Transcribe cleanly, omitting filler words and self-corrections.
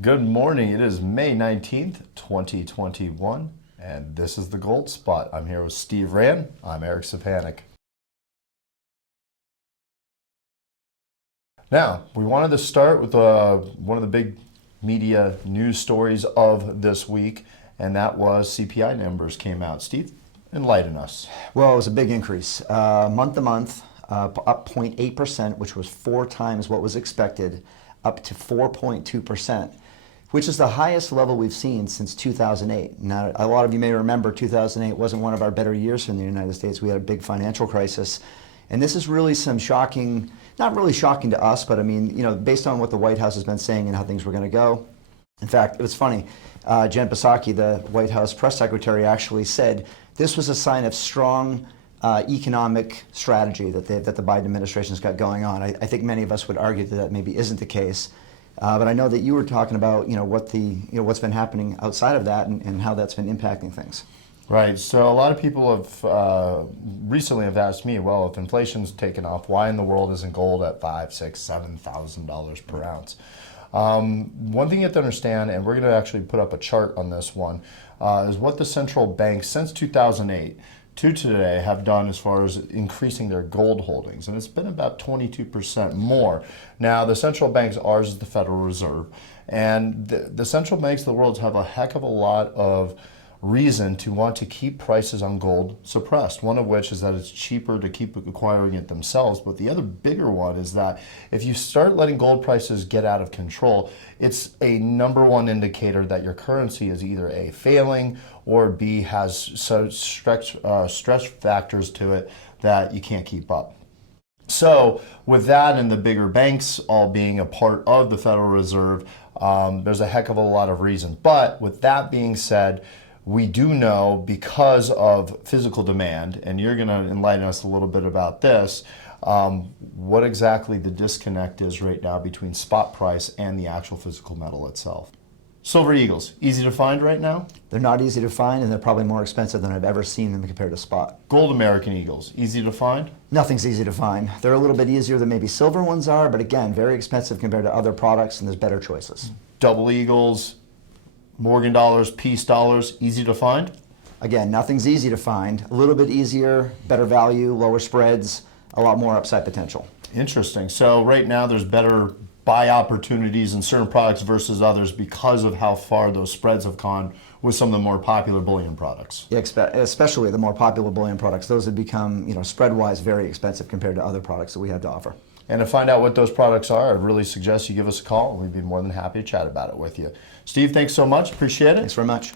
Good morning. It is May 19th, 2021, and this is the Gold Spot. I'm here with Steve Rand. I'm Eric Sepanek. Now, we wanted to start with one of the big media news stories of this week, and that was CPI numbers came out. Steve, enlighten us. Well, it was a big increase. Month to month, up 0.8%, which was 4 times what was expected, up to 4.2%, which is the highest level we've seen since 2008. Now, a lot of you may remember 2008 wasn't one of our better years in the United States. We had a big financial crisis. And this is really some shocking, not really shocking to us, but I mean, based on what the White House has been saying and how things were going to go. In fact, it was funny. Jen Psaki, the White House press secretary, actually said this was a sign of strong economic strategy that the Biden administration's got going on. I think many of us would argue that maybe isn't the case. But I know that you were talking about what's been happening outside of that and how that's been impacting things. Right. So a lot of people have recently have asked me, well, if inflation's taken off, why in the world isn't gold at $5,000, $6,000, $7,000 per ounce? One thing you have to understand, and we're going to actually put up a chart on this one, is what the central banks since 2008 to today have done as far as increasing their gold holdings, and it's been about 22% more. Now, the central banks, ours is the Federal Reserve, and the central banks of the world have a heck of a lot of reason to want to keep prices on gold suppressed. One of which is that it's cheaper to keep acquiring it themselves, but the other bigger one is that if you start letting gold prices get out of control, it's a number one indicator that your currency is either A, failing, or B, has so stress factors to it that you can't keep up. So with that and the bigger banks all being a part of the Federal Reserve, there's a heck of a lot of reason. But with that being said, we do know because of physical demand, and you're going to enlighten us a little bit about this, what exactly the disconnect is right now between spot price and the actual physical metal itself. Silver Eagles, easy to find right now? They're not easy to find, and they're probably more expensive than I've ever seen them compared to spot. Gold American Eagles, easy to find? Nothing's easy to find. They're a little bit easier than maybe silver ones are, but again, very expensive compared to other products, and there's better choices. Double Eagles, Morgan dollars, Peace dollars, easy to find? Again, nothing's easy to find. A little bit easier, better value, lower spreads, a lot more upside potential. Interesting. So right now there's better buy opportunities in certain products versus others because of how far those spreads have gone with some of the more popular bullion products. Yeah, especially the more popular bullion products. Those have become, spread-wise very expensive compared to other products that we have to offer. And to find out what those products are, I really suggest you give us a call, and we'd be more than happy to chat about it with you. Steve, thanks so much. Appreciate it. Thanks very much.